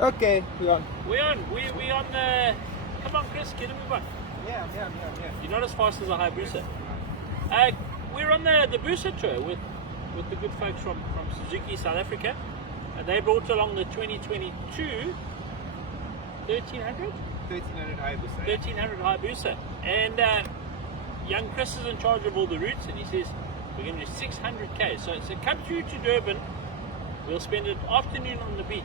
Okay, we're on. We're on. We on the. Come on, Chris, get him back. Yeah. You're not as fast as a Hayabusa. We're on the Busa tour with the good folks from Suzuki South Africa, and they brought along the 2022 1300 Hayabusa. 1300 Hayabusa, and young Chris is in charge of all the routes, and he says we're going to do 600k. So come through to Durban. We'll spend an afternoon on the beach.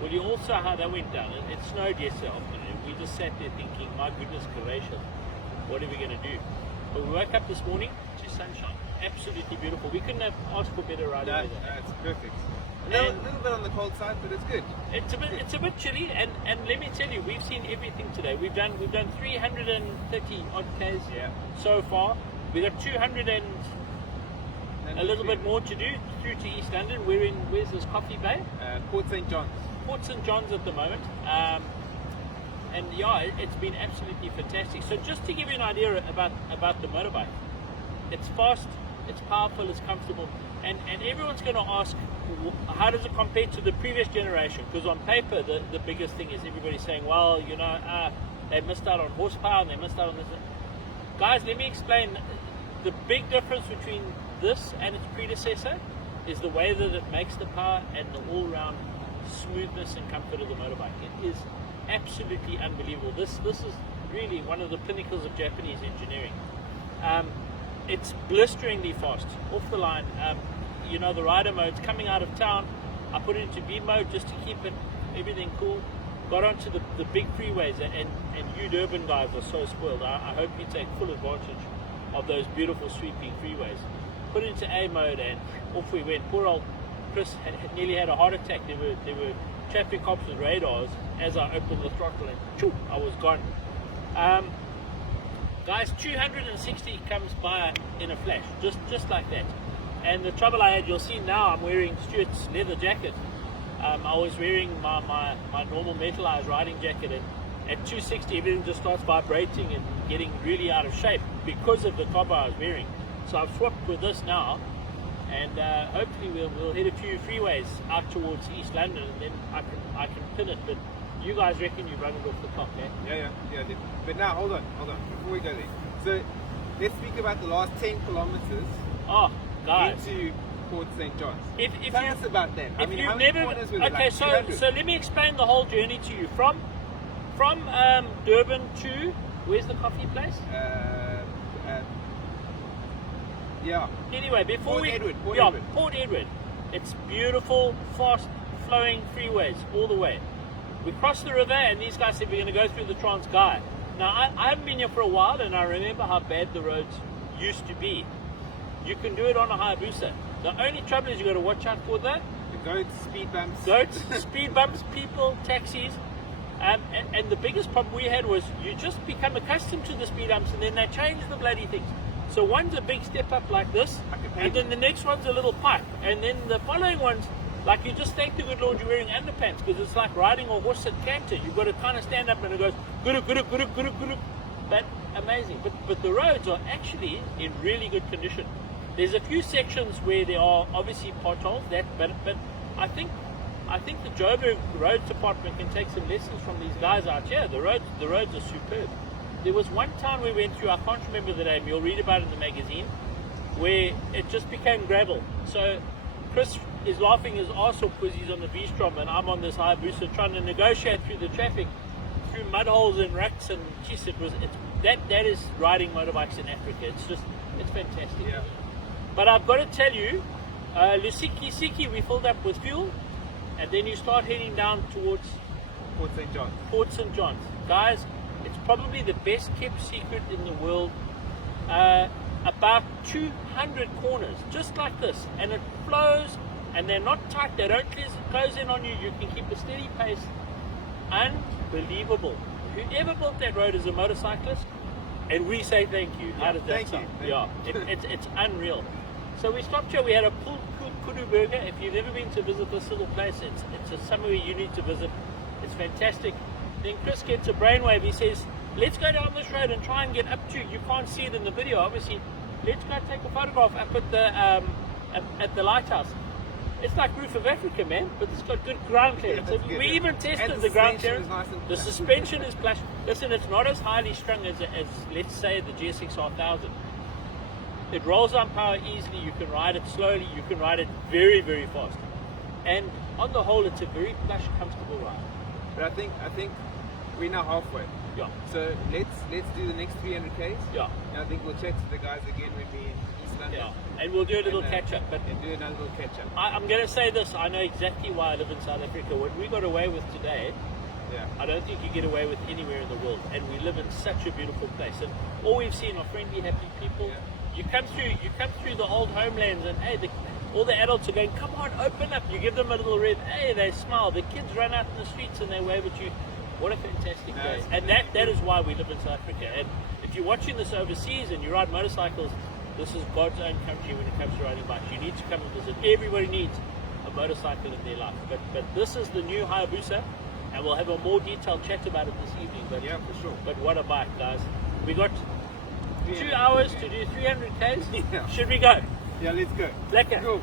Well, you all saw how that went down. It snowed yesterday afternoon. We just sat there thinking, my goodness gracious, what are we going to do? But we woke up this morning to sunshine. Absolutely beautiful. We couldn't have asked for better riding weather. That's perfect. A little bit on the cold side, but it's good. It's a bit chilly, and let me tell you, we've seen everything today. We've done 330 odd k's so far. We've got 200 and a little bit more to do through to East London. Where's this Coffee Bay? Port St. John's. Port St. John's at the moment. And yeah, it's been absolutely fantastic. So just to give you an idea about the motorbike, it's fast, it's powerful, it's comfortable, and everyone's going to ask, how does it compare to the previous generation? Because on paper, the biggest thing is everybody's saying, well, you know, they missed out on horsepower and they missed out on this. Guys, let me explain. The big difference between this and its predecessor is the way that it makes the power and the all-round smoothness and comfort of the motorbike. It is absolutely unbelievable. This is really one of the pinnacles of Japanese engineering. It's blisteringly fast off the line. You know, the rider mode's coming out of town. I put it into B mode just to keep everything cool. Got onto the big freeways, and you Durban guys are so spoiled. I hope you take full advantage of those beautiful sweeping freeways. Put it into A mode and off we went. Poor old Chris nearly had a heart attack. There were traffic cops with radars as I opened the throttle, and choo, I was gone. Guys, 260 comes by in a flash, just like that. And the trouble I had, you'll see now, I'm wearing Stuart's leather jacket. I was wearing my normal metallized riding jacket, and at 260 everything just starts vibrating and getting really out of shape because of the cover I was wearing. So I've swapped with this now, and hopefully we'll hit a few freeways out towards East London, and then I can pin it. But you guys reckon you run it off the top, eh? Yeah. But now, hold on, before we go there. So, let's speak about the last 10 kilometers into Port St. John's. Tell us about that. I mean, how many corners were there? Okay, like so let me explain the whole journey to you. From Durban to, where's the coffee place? Anyway, before Port Edward. It's beautiful, fast flowing freeways all the way. We crossed the river, and these guys said we're going to go through the Transkei. Now, I haven't been here for a while, and I remember how bad the roads used to be. You can do it on a Hayabusa. The only trouble is you've got to watch out for the goats, speed bumps. Speed bumps, people, taxis. And the biggest problem we had was you just become accustomed to the speed bumps, and then they change the bloody things. So one's a big step up like this, and then the next one's a little pipe, and then the following one's like, you just thank the good Lord you're wearing underpants, because it's like riding a horse at canter. You've got to kind of stand up and it goes guru. But amazing. But the roads are actually in really good condition. There's a few sections where there are obviously potholes, but I think the Joburg Roads Department can take some lessons from these guys out here. The roads are superb. There was one town we went through, I can't remember the name, you'll read about it in the magazine, where it just became gravel. So Chris is laughing his arse off because he's on the V-Strom and I'm on this Hayabusa trying to negotiate through the traffic, through mud holes and ruts, and geez, that is riding motorbikes in Africa. It's fantastic. Yeah. But I've got to tell you, Lusiki we filled up with fuel, and then you start heading down towards Port St. John's. Guys, it's probably the best kept secret in the world. About 200 corners, just like this, and it flows, and they're not tight, they don't close in on you. You can keep a steady pace. Unbelievable. Whoever built that road is a motorcyclist, and we say thank you. How does that sound? It's unreal. So we stopped here. We had a kudu burger. If you've never been to visit this little place, it's somewhere you need to visit. It's fantastic. Then Chris gets a brainwave. He says, let's go down this road and try and get up to, you can't see it in the video obviously, let's go take a photograph up at the lighthouse. It's like Roof of Africa, man, but it's got good ground clearance. We even tested the ground clearance. Nice, the suspension is plush. Listen, it's not as highly strung as let's say the GSX-R 1000. It rolls on power easily. You can ride it slowly. You can ride it very, very fast. And on the whole, it's a very plush, comfortable ride. But I think we're now halfway. Yeah. So let's do the next 300 k's. Yeah. And I think we'll chat to the guys again when we're in East London. Yeah. And we'll do a little catch up. And do another little catch up. I'm going to say this. I know exactly why I live in South Africa. What we got away with today, I don't think you get away with anywhere in the world. And we live in such a beautiful place. And all we've seen are friendly, happy people. Yeah. You come through the old homelands, and hey, all the adults are going, come on, open up. You give them a little red, hey, they smile. The kids run out in the streets and they wave at you. What a fantastic day. And that is why we live in South Africa. And if you're watching this overseas and you ride motorcycles, this is God's own country when it comes to riding bikes. You need to come and visit. Everybody needs a motorcycle in their life. But this is the new Hayabusa, and we'll have a more detailed chat about it this evening. But yeah, for sure. But what a bike, guys. We got 2 hours to do 300 k's. Yeah. Should we go? Yeah, let's go. Lekker. Cool.